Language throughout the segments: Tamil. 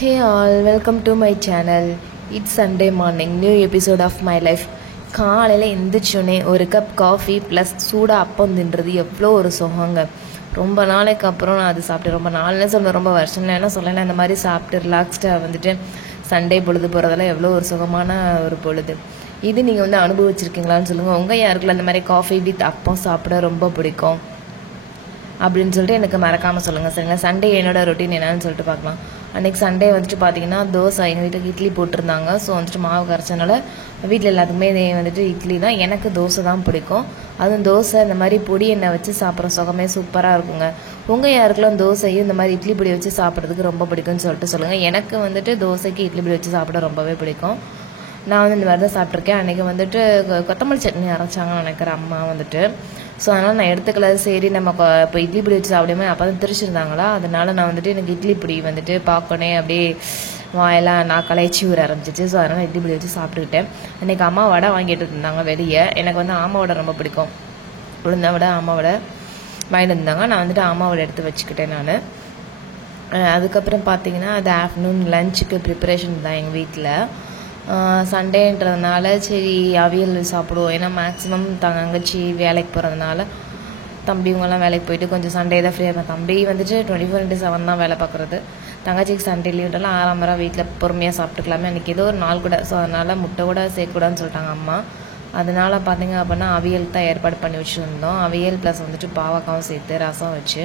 Hey all, welcome to my channel. It's Sunday morning, new episode of my life. காலையில் எந்திரிச்சோன்னே ஒரு கப் காஃபி ப்ளஸ் சூடாக அப்பம் தின்றது எவ்வளோ ஒரு சுகங்க. ரொம்ப நாளைக்கு அப்புறம் நான் அது சாப்பிட்டு ரொம்ப நாள்னு சொல்ல ரொம்ப வருஷம்ல என்ன சொல்லலாம், இந்த மாதிரி சாப்பிட்டு ரிலாக்ஸ்டாக வந்துட்டு சண்டே பொழுது போகிறதெல்லாம் எவ்வளோ ஒரு சுகமான ஒரு பொழுது. இது நீங்கள் வந்து அனுபவிச்சிருக்கீங்களான்னு சொல்லுங்கள். உங்கள் யாருக்குள்ள இந்த மாதிரி காஃபி வித் அப்பம் சாப்பிட ரொம்ப பிடிக்கும் அப்படின்னு சொல்லிட்டு எனக்கு மறக்காமல் சொல்லுங்கள் சரிங்களா. சண்டே என்னோட ரொட்டீன் என்னன்னு சொல்லிட்டு பார்க்கலாம். அன்றைக்கி சண்டே வந்துட்டு பார்த்தீங்கன்னா தோசை, எங்கள் வீட்டுக்கு இட்லி போட்டிருந்தாங்க. ஸோ வந்துட்டு மாவு கரைச்சனால வீட்டில் எல்லாத்துக்குமே வந்துட்டு இட்லி தான். எனக்கு தோசை தான் பிடிக்கும். அதுவும் தோசை இந்த மாதிரி பொடி எண்ணெய் வச்சு சாப்பிட்ற சுகமே சூப்பராக இருக்குங்க. உங்கள் யாருக்கெல்லாம் தோசையும் இந்த மாதிரி இட்லி பொடி வச்சு சாப்பிட்றதுக்கு ரொம்ப பிடிக்கும்னு சொல்லிட்டு சொல்லுங்கள். எனக்கு வந்துட்டு தோசைக்கு இட்லி பொடி வச்சு சாப்பிட ரொம்பவே பிடிக்கும். நான் வந்து இந்த மாதிரி தான் சாப்பிட்ருக்கேன். அன்றைக்கி வந்துட்டு கொத்தமல்லி சட்னி அரைச்சாங்கன்னு நினைக்கிறேன் அம்மா வந்துட்டு. ஸோ அதனால் நான் எடுத்துக்கல. சரி நம்ம இப்போ இட்லி பொடி வச்சு சாப்பிடுமே, அப்போ தான் திரிச்சிருந்தாங்களா, அதனால் நான் வந்துட்டு எனக்கு இட்லி பொடி வந்துட்டு பார்க்கணே அப்படியே வாயெல்லாம் நான் கலைச்சி ஊற ஆரம்பிச்சிச்சு. ஸோ அதனால் இட்லி பொடி வச்சு சாப்பிட்டுக்கிட்டேன். அன்றைக்கி அம்மா வடை வாங்கிட்டு இருந்தாங்க வெளியே. எனக்கு வந்து ஆமா வடை ரொம்ப பிடிக்கும். உளுந்த வடை ஆமா வடை வாங்கிட்டு இருந்தாங்க. நான் வந்துட்டு ஆமா வடை எடுத்து வச்சுக்கிட்டேன் நான். அதுக்கப்புறம் பார்த்தீங்கன்னா அது ஆஃப்டர்நூன் லஞ்சுக்கு ப்ரிப்பரேஷன் தான் எங்கள் வீட்டில். சண்டேன்றதுனால சரி அவியல் சாப்பிடுவோம். ஏன்னா மேக்ஸிமம் தங்கச்சி வேலைக்கு போகிறதுனால, தம்பி இவங்கெல்லாம் வேலைக்கு போயிட்டு கொஞ்சம் சண்டே தான் ஃப்ரீயாக இருக்கும். தம்பி வந்துட்டு 24/7 தான் வேலை பார்க்குறது. தங்கச்சிக்கு சண்டே லீவ்ட்டெல்லாம் 6 வீட்டில் பொறுமையாக சாப்பிட்டுக்கலாமே, அன்றைக்கி ஏதோ ஒரு நாள் கூட. ஸோ அதனால் முட்டை கூட சேர்க்கக்கூடாதுன்னு சொல்லிட்டாங்க அம்மா. அதனால் பார்த்தீங்க அப்படின்னா அவியல் தான் ஏற்பாடு பண்ணி வச்சுருந்தோம். அவியல் ப்ளஸ் வந்துட்டு பாவக்காவும் சேர்த்து ரசம் வச்சு.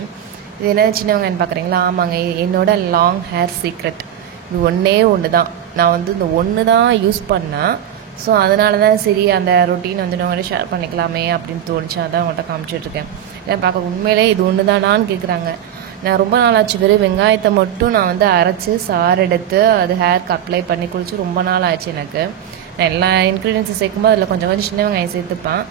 இது என்ன சின்னவங்கன்னு பார்க்குறீங்களா? ஆமாங்க, என்னோட லாங் ஹேர் சீக்ரெட். இது ஒன்று தான். நான் வந்து இந்த ஒன்று தான் யூஸ் பண்ணேன். ஸோ அதனால தான் சரி அந்த ரொட்டீன் வந்து நான் ஷேர் பண்ணிக்கலாமே அப்படின்னு தோணுச்சு. அதான் அவங்கள்ட்ட காமிச்சிட்ருக்கேன். ஏன்னா பார்க்க உண்மையிலே இது ஒன்று தானான்னு கேட்குறாங்க. நான் ரொம்ப நாள் ஆச்சு. வெறும் வெங்காயத்தை மட்டும் நான் வந்து அரைச்சி சாறு எடுத்து அது ஹேருக்கு அப்ளை பண்ணி குளிச்சு ரொம்ப நாள் ஆச்சு எனக்கு. நான் எல்லா இன்க்ரீடியன்ஸும் சேர்க்கும்போது அதில் கொஞ்சம் கொஞ்சம் சின்ன வெங்காயம் சேர்த்துப்பேன்.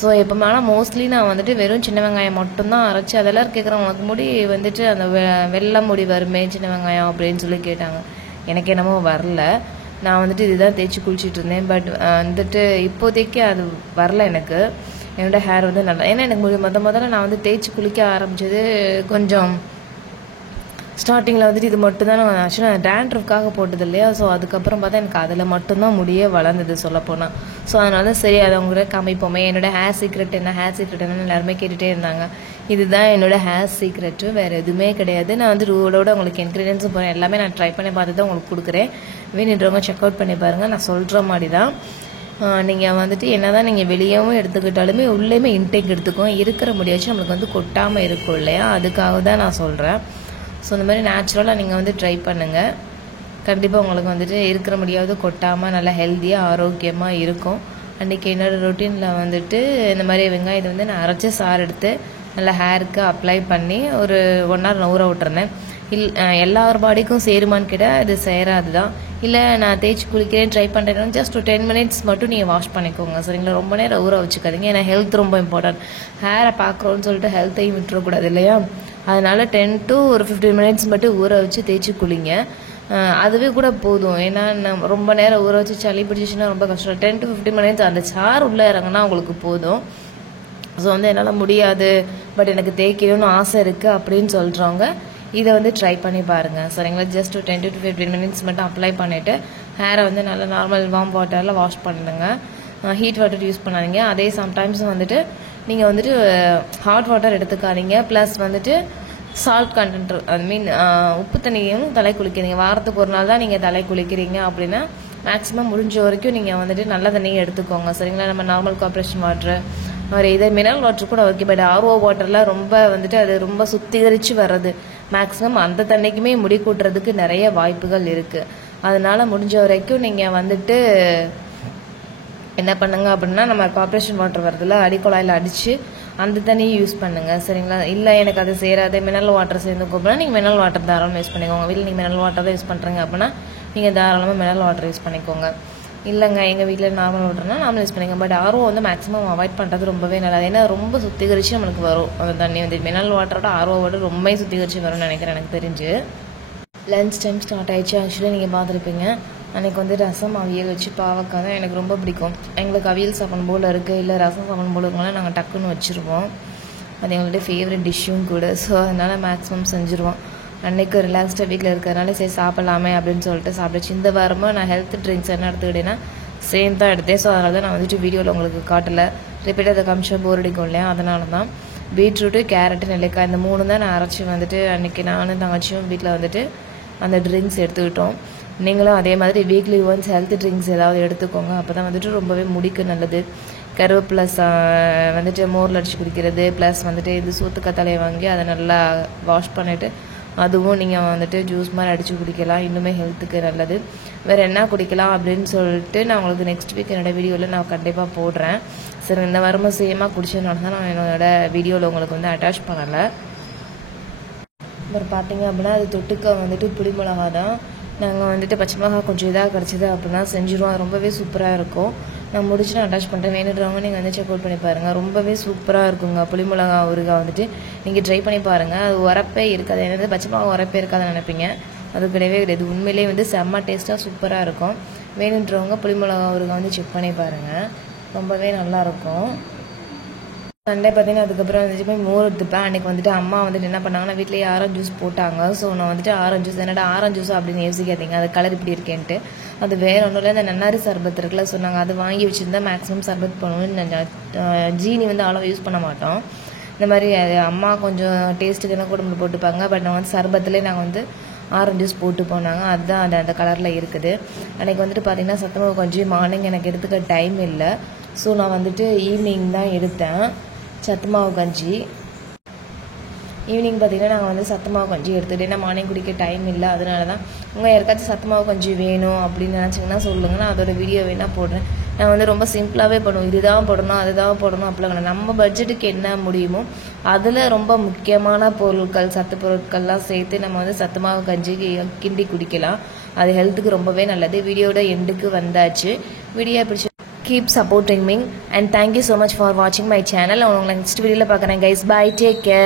ஸோ எப்போவுமே ஆனால் மோஸ்ட்லி நான் வந்துட்டு வெறும் சின்ன வெங்காயம் மட்டும்தான் அரைச்சி. அதெல்லாம் கேட்குறவங்களுக்கு முடி வந்துட்டு அந்த வெள்ளை முடி வருமே சின்ன வெங்காயம் அப்படின்னு சொல்லி கேட்டாங்க. எனக்கு என்னமோ வரல. நான் வந்துட்டு இதுதான் தேய்ச்சி குளிச்சுட்டு இருந்தேன். பட் வந்துட்டு இப்போதைக்கு அது வரல எனக்கு. என்னோடய ஹேர் வந்து நல்லா, ஏன்னா எனக்கு முதல்ல நான் வந்து தேய்ச்சி குளிக்க ஆரம்பித்தது கொஞ்சம் ஸ்டார்டிங்கில் வந்துட்டு இது மட்டும் தான் நான் ஆக்சுவலாக டேண்ட்ரஃப்காக போட்டது இல்லையா. ஸோ அதுக்கப்புறம் பார்த்தா எனக்கு அதில் மட்டும்தான் முடியே வளர்ந்தது சொல்லப்போனால். ஸோ அதனால சரி அதை அவங்கள்ட்ட காமிப்போமே. என்னோடய ஹேர் சீக்ரெட் என்னன்னு எல்லாருமே கேட்டுகிட்டே இருந்தாங்க. இதுதான் என்னோடய ஹேர் சீக்ரெட்டு, வேறு எதுவுமே கிடையாது. நான் வந்து ரூலோட உங்களுக்கு இன்க்ரீடியன்ஸும் போகிறேன், எல்லாமே நான் ட்ரை பண்ணி பார்த்து தான் உங்களுக்கு கொடுக்குறேன். வேணுன்றவங்க செக் அவுட் பண்ணி பாருங்கள். நான் சொல்கிற மாதிரி தான். நீங்கள் வந்துட்டு என்ன தான் நீங்கள் வெளியவும் எடுத்துக்கிட்டாலுமே உள்ளேயுமே இன்டேக் எடுத்துக்கோங்க. இருக்கிற முடியாச்சும் நம்மளுக்கு வந்து கொட்டாமல் இருக்கும் இல்லையா, அதுக்காக தான் நான் சொல்கிறேன். ஸோ இந்த மாதிரி நேச்சுரலாக நீங்கள் வந்து ட்ரை பண்ணுங்கள். கண்டிப்பாக உங்களுக்கு வந்துட்டு இருக்கிற முடியாவது கொட்டாமல் நல்லா ஹெல்த்தியாக ஆரோக்கியமாக இருக்கும். அன்றைக்கி என்னோடய ரொட்டீனில் வந்துட்டு இந்த மாதிரி வெங்காயத்தை வந்து நான் அரைச்சி சாறு எடுத்து நல்லா ஹேருக்கு அப்ளை பண்ணி ஒரு 1 hour ஊற விட்டுருந்தேன். எல்லார் பாடிக்கும் சேருமான்னு கேட்டால் அது சேராது தான். இல்லை நான் தேய்ச்சி குளிக்கிறேன் ட்ரை பண்ணுறேன்னா ஜஸ்ட் ஒரு 10 minutes மட்டும் நீங்கள் வாஷ் பண்ணிக்கோங்க சரிங்களா. ரொம்ப நேரம் ஊற வச்சுக்காதீங்க. ஏன்னா ஹெல்த் ரொம்ப இம்பார்ட்டன்ட். ஹேரை பார்க்குறோன்னு சொல்லிட்டு ஹெல்த்தையும் விட்டுறக்கூடாது இல்லையா. அதனால் 10 to 15 minutes மட்டும் ஊற வச்சு தேய்ச்சி குளிங்க. அதுவே கூட போதும். ஏன்னா ரொம்ப நேரம் ஊற வச்சு சளி பிடிச்சிச்சுன்னா ரொம்ப கஷ்டம். 10 to 15 minutes அந்த சாறு உள்ளே இறங்கினா உங்களுக்கு போதும். ஸோ வந்து என்னால் முடியாது, பட் எனக்கு தேய்க்கணும்னு ஆசை இருக்குது அப்படின்னு சொல்கிறவங்க இதை வந்து ட்ரை பண்ணி பாருங்கள் சரிங்களா. ஜஸ்ட் 10 to 15 minutes மட்டும் அப்ளை பண்ணிவிட்டு ஹேரை வந்து நல்லா நார்மல் வார்ம் வாட்டரில் வாஷ் பண்ணுங்க. ஹீட் வாட்டர் யூஸ் பண்ணாதீங்க. அதே சம்டைம்ஸ் வந்துட்டு நீங்கள் வந்துட்டு ஹாட் வாட்டர் எடுத்துக்காதீங்க. ப்ளஸ் வந்துட்டு சால்ட் கண்டென்ட் ஐ மீன் உப்பு தண்ணியும் தலை குளிக்கிறீங்க. வாரத்துக்கு ஒரு நாள் தான் நீங்கள் தலை குளிக்கிறீங்க அப்படின்னா மேக்ஸிமம் முடிஞ்ச வரைக்கும் நீங்கள் வந்துட்டு நல்ல தண்ணியை எடுத்துக்கோங்க சரிங்களா. நம்ம நார்மல் கார்பரேஷன் வாட்ரு ஒரு இதே மினரல் வாட்டர் கூட ஓகே. பட் ஆர்ஓ வாட்டர்லாம் ரொம்ப வந்துட்டு அது ரொம்ப சுத்திகரித்து வர்றது. மேக்ஸிமம் அந்த தண்ணிக்குமே முடி கூட்டுறதுக்கு நிறைய வாய்ப்புகள் இருக்குது. அதனால் முடிஞ்ச வரைக்கும் நீங்கள் வந்துட்டு என்ன பண்ணுங்க அப்படின்னா நம்ம கார்பரேஷன் வாட்டர் வரதில்ல, அடிக்குழாயில் அடித்து அந்த தண்ணியை யூஸ் பண்ணுங்கள் சரிங்களா. இல்லை எனக்கு அது சேராது மினரல் வாட்டர் சேர்ந்துக்கும் அப்படின்னா நீங்கள் மினரல் வாட்டர் தாராளமாக யூஸ் பண்ணிக்கோங்க. வீட்டில் நீங்கள் மினரல் வாட்டர் தான் யூஸ் பண்ணுறீங்க அப்படின்னா நீங்கள் தாராளமாக மினரல் வாட்டர் யூஸ் பண்ணிக்கோங்க. இல்லைங்க எங்கள் வீட்டில் நார்மல் வாட்டர்னால் நார்மல் யூஸ் பண்ணிக்கோங்க. பட் ஆர்ஓ வந்து மேக்ஸிமம் அவாய்ட் பண்ணுறது ரொம்பவே நல்லது. ஏன்னா ரொம்ப சுத்திகரித்து நம்மளுக்கு வரும் அந்த தண்ணி வந்து. மினரல் வாட்டரோட ஆர்ஓ வாட்டர் ரொம்ப சுத்திகரித்து வரும்னு நினைக்கிறேன் எனக்கு தெரிஞ்சு. லன்ச் டைம் ஸ்டார்ட் ஆகிடுச்சு. ஆக்சுவலி நீங்கள் பார்த்துருப்பீங்க அன்றைக்கி வந்து ரசம் அவியல் வச்சு பாவக்காய் தான் எனக்கு ரொம்ப பிடிக்கும். எங்களுக்கு அவியல் சாப்பிடும் போல் இருக்குது, இல்லை ரசம் சாப்பிடும் போல் இருக்கனால நாங்கள் டக்குன்னு வச்சுருவோம். அது எங்களுடைய ஃபேவரட் டிஷ்ஷும் கூட. ஸோ அதனால் மேக்ஸிமம் செஞ்சுருவோம். அன்றைக்கு ரிலாக்ஸ்டாக வீட்டில் இருக்கிறதுனால சரி சாப்பிட்லாமே அப்படின்னு சொல்லிட்டு சாப்பிடுச்சு. இந்த வாரமாக நான் ஹெல்த் ட்ரிங்க்ஸ் என்ன எடுத்துக்கிட்டேன்னா சேம் தான் எடுத்தேன். ஸோ அதனால தான் நான் வந்துட்டு வீடியோவில் உங்களுக்கு காட்டலை. ரிப்பீட்டாக அதை காமிச்சா போர் அடிக்கும் இல்லையா, அதனால தான். பீட்ரூட்டு, கேரட்டு, நெல்லிக்காய் இந்த 3 தான் நான் அரைச்சி வந்துட்டு அன்றைக்கி நானும் தங்கச்சியும் வீட்டில் வந்துட்டு அந்த ட்ரிங்க்ஸ் எடுத்துக்கிட்டோம். நீங்களும் அதே மாதிரி வீக்லி ஒன்ஸ் ஹெல்த் ட்ரிங்க்ஸ் ஏதாவது எடுத்துக்கோங்க. அப்போ தான் வந்துட்டு ரொம்பவே முடிக்கு நல்லது. கருவேப்பிலை வந்துட்டு மோரில் அடித்து குடிக்கிறது, ப்ளஸ் வந்துட்டு இது சூத்துக்கத்தாழையை வாங்கி அதை நல்லா வாஷ் பண்ணிவிட்டு அதுவும் நீங்கள் வந்துட்டு ஜூஸ் மாதிரி அடித்து குடிக்கலாம். இன்னுமே ஹெல்த்துக்கு நல்லது. வேறு என்ன குடிக்கலாம் அப்படின்னு சொல்லிட்டு நான் உங்களுக்கு நெக்ஸ்ட் வீக் என்னோடய வீடியோவில் நான் கண்டிப்பாக போடுறேன். சரி, இந்த வாரமும் சேமாக குடிச்சதுனால தான் நான் என்னோடய வீடியோவில் உங்களுக்கு வந்து அட்டாச் பண்ணலை. அப்புறம் பார்த்தீங்க அப்படின்னா அது தொட்டுக்க வந்துட்டு புளிமிளகா தான். நாங்கள் வந்துட்டு பச்சை மிளகா கொஞ்சம் இதாக கிடச்சிது அப்படின்னா செஞ்சுருவோம். அது ரொம்பவே சூப்பராக இருக்கும். நான் முடிச்சு நான் அட்டாச் பண்ணுறேன். வேணுன்றவங்க நீங்கள் வந்து செக் அவுட் பண்ணி பாருங்கள். ரொம்பவே சூப்பராக இருக்குங்க புளிமிளகா ஊறுகாய் வந்துட்டு நீங்கள் ட்ரை பண்ணி பாருங்கள். அது உரப்பே இருக்காது. என்னது பச்சை மிளகா உரப்பே இருக்காதுன்னு நினைப்பீங்க, அது கிடையவே கிடையாது. உண்மையிலேயே வந்து செம்ம டேஸ்ட்டாக சூப்பராக இருக்கும். வேணுன்றவங்க புளிமிளகா ஊறுகாய் வந்து செக் பண்ணி பாருங்கள், ரொம்பவே நல்லாயிருக்கும். சண்டே பார்த்தீங்கன்னா அதுக்கப்புறம் வந்துட்டு போய் மோர் எடுத்துப்பேன். அன்றைக்கி வந்துட்டு அம்மா வந்துட்டு என்ன பண்ணாங்கன்னா வீட்டிலேயே ஆரஞ்சு ஜூஸ் போட்டாங்க. ஸோ நான் வந்துட்டு ஆரஞ்சு ஜூஸ் என்னடா ஆரஞ்சு ஜூஸ் அப்படின்னு யோசிக்காதீங்க, அது கலர் இப்படி இருக்கேன்ட்டு. அது வேறு ஒன்றும் இல்லை, இந்த நன்னாரி சர்பத் இருக்குல்ல, ஸோ நாங்கள் அது வாங்கி வச்சுருந்தா மேக்ஸிமம் சர்பத் பண்ணுவோம். ஜீனி வந்து அவ்வளோ யூஸ் பண்ண மாட்டோம். இந்த மாதிரி அது அம்மா கொஞ்சம் டேஸ்ட்டுக்கு என்ன குடும்பம் போட்டுப்பாங்க. பட் நான் வந்து சர்பத்துலேயே நாங்கள் வந்து ஆரஞ்சு ஜூஸ் போட்டு போனாங்க. அதுதான் அந்த கலரில் இருக்குது. அன்றைக்கி வந்துட்டு பார்த்திங்கன்னா சத்தமாக கொஞ்சம் மார்னிங் எனக்கு எடுத்துக்க டைம் இல்லை. ஸோ நான் வந்துட்டு ஈவினிங் தான் எடுத்தேன் சத்து மாவு கஞ்சி. ஈவினிங் பார்த்திங்கன்னா நாங்கள் வந்து சத்து மாவு கஞ்சி எடுத்துகிட்டு, ஏன்னா மார்னிங் குடிக்க டைம் இல்லை. அதனால தான் உங்கள் யாருக்காச்சும் சத்து மாவு கஞ்சி வேணும் அப்படின்னு நினச்சிங்கன்னா சொல்லுங்கள், நான் அதோட வீடியோ வேணால் போடுறேன். நான் வந்து ரொம்ப சிம்பிளாகவே பண்ணுவோம். இதுதான் போடணும் அதுதான் போடணும் அப்படிலாம் நம்ம பட்ஜெட்டுக்கு என்ன முடியுமோ அதில் ரொம்ப முக்கியமான பொருட்கள் சத்து பொருட்கள்லாம் சேர்த்து நம்ம வந்து சத்து மாவு கஞ்சி கிண்டி குடிக்கலாம். அது ஹெல்த்துக்கு ரொம்பவே நல்லது. வீடியோட எண்டுக்கு வந்தாச்சு. வீடியோ பிடிச்சி keep supporting me and thank you so much for watching my channel. உங்களை நெக்ஸ்ட் வீடியோவில் பார்க்குறேன் guys. Bye, take care.